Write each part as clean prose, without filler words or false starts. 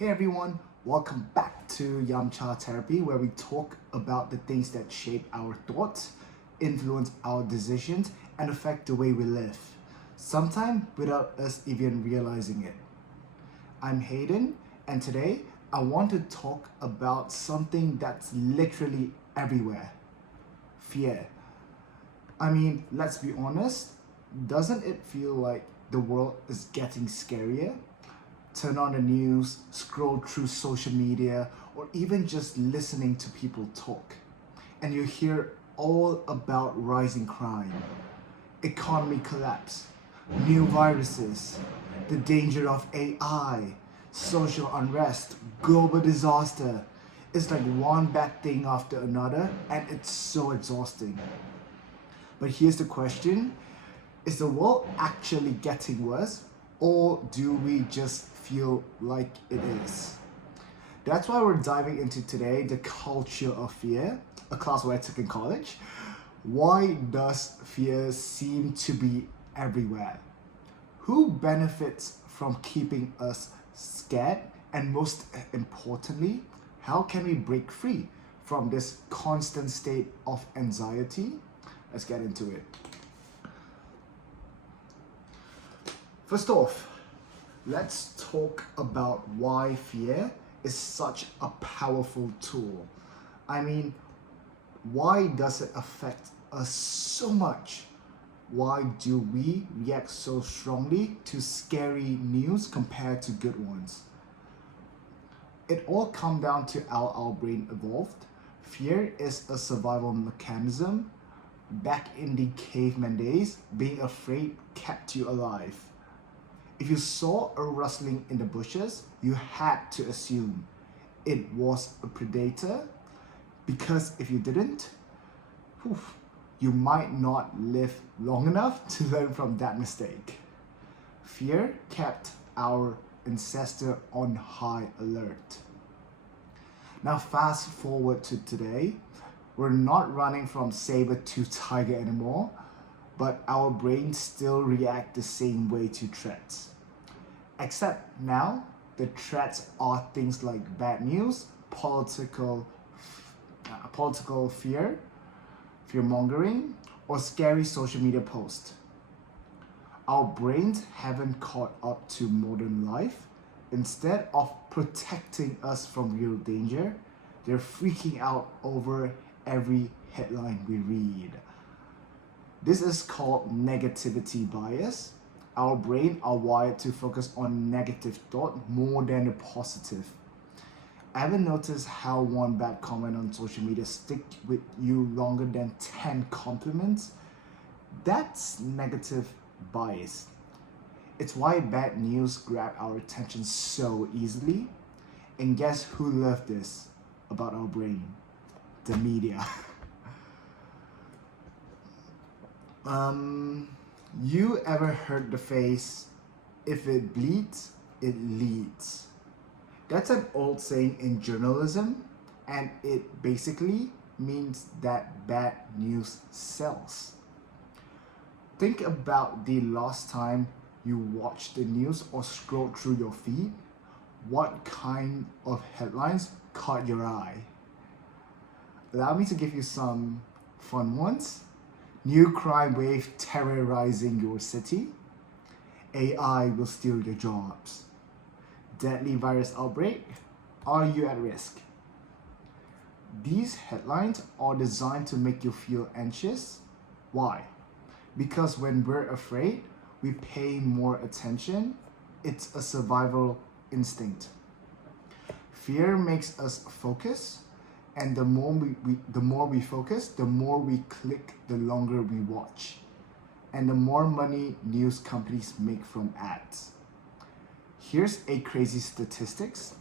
Hey everyone, welcome back to Yamcha Therapy, where we talk about the things that shape our thoughts, influence our decisions, and affect the way we live, sometimes without us even realizing it. I'm Hayden, and today I want to talk about something that's literally everywhere: fear. I mean, let's be honest, doesn't it feel like the world is getting scarier? Turn on the news, scroll through social media, or even just listening to people talk, and you hear all about rising crime, economy collapse, new viruses, the danger of AI, social unrest, global disaster. It's like one bad thing after another, and it's so exhausting. But here's the question: is the world actually getting worse, or do we just feel like it is? That's why we're diving into today the culture of fear, a class where I took in college. Why does fear seem to be everywhere? Who benefits from keeping us scared? And most importantly, how can we break free from this constant state of anxiety? Let's get into it. First off, let's talk about why fear is such a powerful tool. I mean, why does it affect us so much? Why do we react so strongly to scary news compared to good ones? It all comes down to how our brain evolved. Fear is a survival mechanism. Back in the caveman days, being afraid kept you alive. If you saw a rustling in the bushes, you had to assume it was a predator, because if you didn't, you might not live long enough to learn from that mistake. Fear kept our ancestor on high alert. Now fast forward to today, we're not running from saber-toothed tiger anymore, but our brains still react the same way to threats. Except now, the threats are things like bad news, political fear, fear-mongering, or scary social media posts. Our brains haven't caught up to modern life. Instead of protecting us from real danger, they're freaking out over every headline we read. This is called negativity bias. Our brains are wired to focus on negative thought more than the positive. Ever notice how one bad comment on social media sticks with you longer than 10 compliments? That's negative bias. It's why bad news grab our attention so easily. And guess who loved this about our brain? The media. You ever heard the phrase, if it bleeds, it leads? That's an old saying in journalism, and it basically means that bad news sells. Think about the last time you watched the news or scrolled through your feed. What kind of headlines caught your eye? Allow me to give you some fun ones. New crime wave terrorizing your city. AI will steal your jobs. Deadly virus outbreak. Are you at risk? These headlines are designed to make you feel anxious. Why? Because when we're afraid, we pay more attention. It's a survival instinct. Fear makes us focus. And the more we focus, the more we click, the longer we watch. And the more money news companies make from ads. Here's a crazy statistics.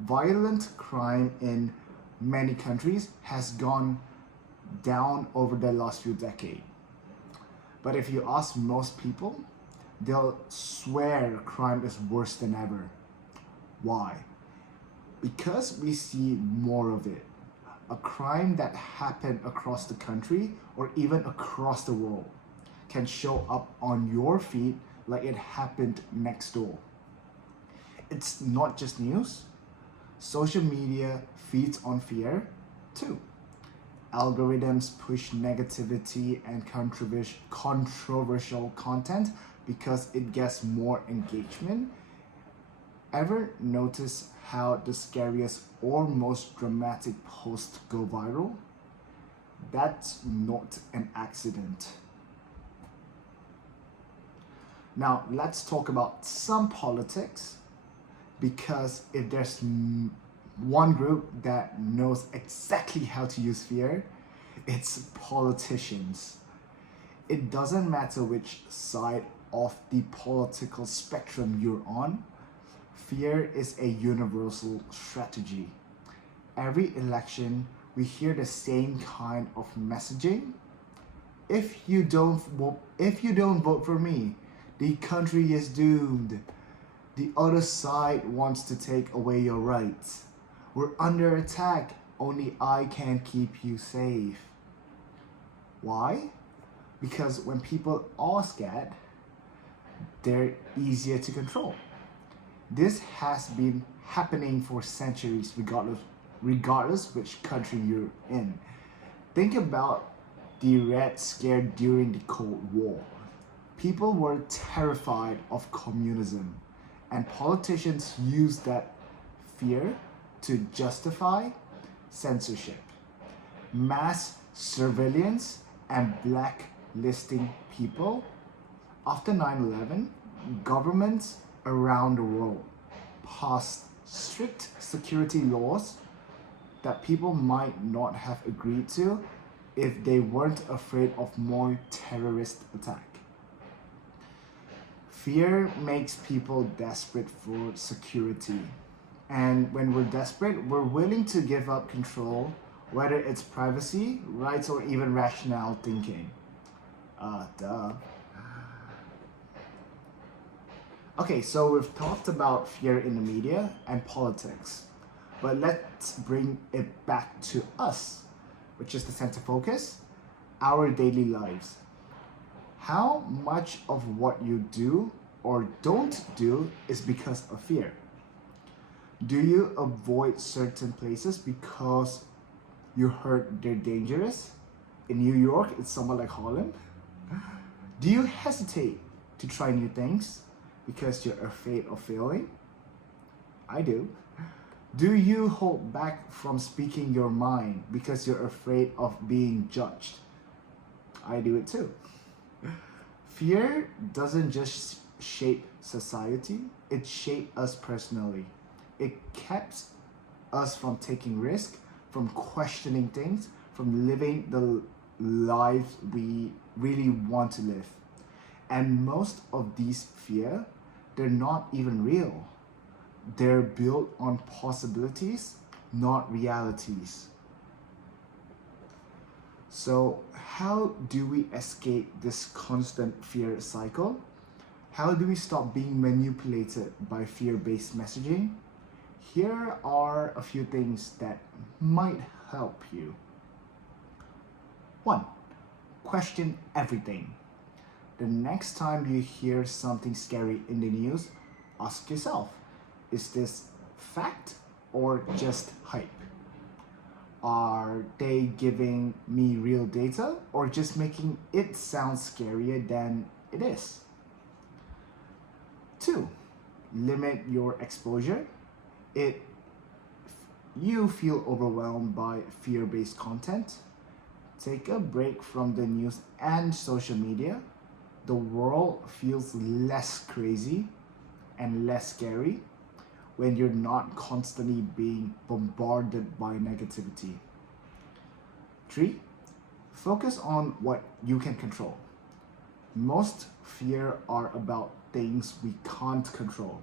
Violent crime in many countries has gone down over the last few decades. But if you ask most people, they'll swear crime is worse than ever. Why? Because we see more of it. A crime that happened across the country or even across the world can show up on your feed like it happened next door. It's not just news, Social media feeds on fear too. Algorithms push negativity and controversial content because it gets more engagement. Ever notice how the scariest or most dramatic posts go viral? That's not an accident. Now, let's talk about some politics, because if there's one group that knows exactly how to use fear, it's politicians. It doesn't matter which side of the political spectrum you're on, fear is a universal strategy. Every election, we hear the same kind of messaging. If you don't vote for me, the country is doomed. The other side wants to take away your rights. We're under attack. Only I can keep you safe. Why? Because when people are scared, they're easier to control. This has been happening for centuries, regardless which country you're in. Think about the Red Scare during the Cold War. People were terrified of communism, and politicians used that fear to justify censorship, mass surveillance, and blacklisting people. After 9/11, governments around the world passed strict security laws that people might not have agreed to if they weren't afraid of more terrorist attack. Fear makes people desperate for security. And when we're desperate, we're willing to give up control, whether it's privacy, rights, or even rational thinking. Duh. Okay, so we've talked about fear in the media and politics, but let's bring it back to us, which is the center focus, our daily lives. How much of what you do or don't do is because of fear? Do you avoid certain places because you heard they're dangerous? In New York, it's somewhat like Holland. Do you hesitate to try new things because you're afraid of failing? I do. Do you hold back from speaking your mind because you're afraid of being judged? I do it too. Fear doesn't just shape society, it shapes us personally. It keeps us from taking risks, from questioning things, from living the lives we really want to live. And most of these fear, they're not even real. They're built on possibilities, not realities. So how do we escape this constant fear cycle? How do we stop being manipulated by fear-based messaging? Here are a few things that might help you. 1. Question everything. The next time you hear something scary in the news, ask yourself, is this fact or just hype? Are they giving me real data or just making it sound scarier than it is? 2. Limit your exposure. If you feel overwhelmed by fear-based content, take a break from the news and social media. The world feels less crazy and less scary when you're not constantly being bombarded by negativity. 3. Focus on what you can control. Most fear are about things we can't control,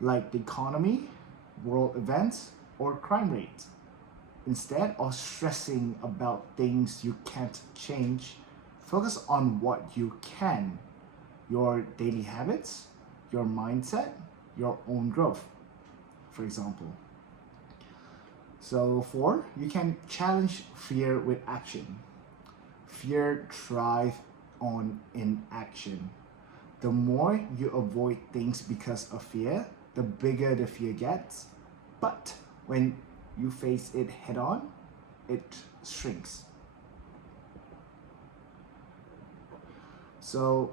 like the economy, world events, or crime rate. Instead of stressing about things you can't change, focus on what you can. Your daily habits, your mindset, your own growth, for example. So 4, you can challenge fear with action. Fear thrives on inaction. The more you avoid things because of fear, the bigger the fear gets. But when you face it head on, it shrinks. So,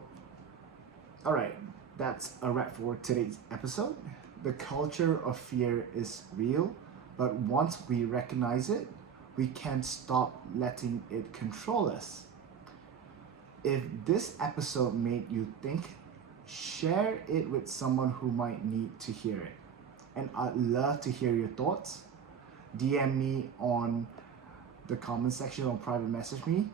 all right, that's a wrap for today's episode. The culture of fear is real, but once we recognize it, we can't stop letting it control us. If this episode made you think, share it with someone who might need to hear it. And I'd love to hear your thoughts. DM me on the comment section or private message me.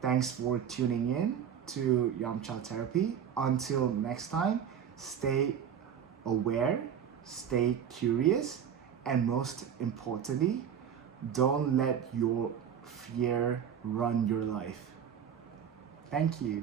Thanks for tuning in to Yamcha Therapy. Until next time, stay aware, stay curious, and most importantly, don't let your fear run your life. Thank you.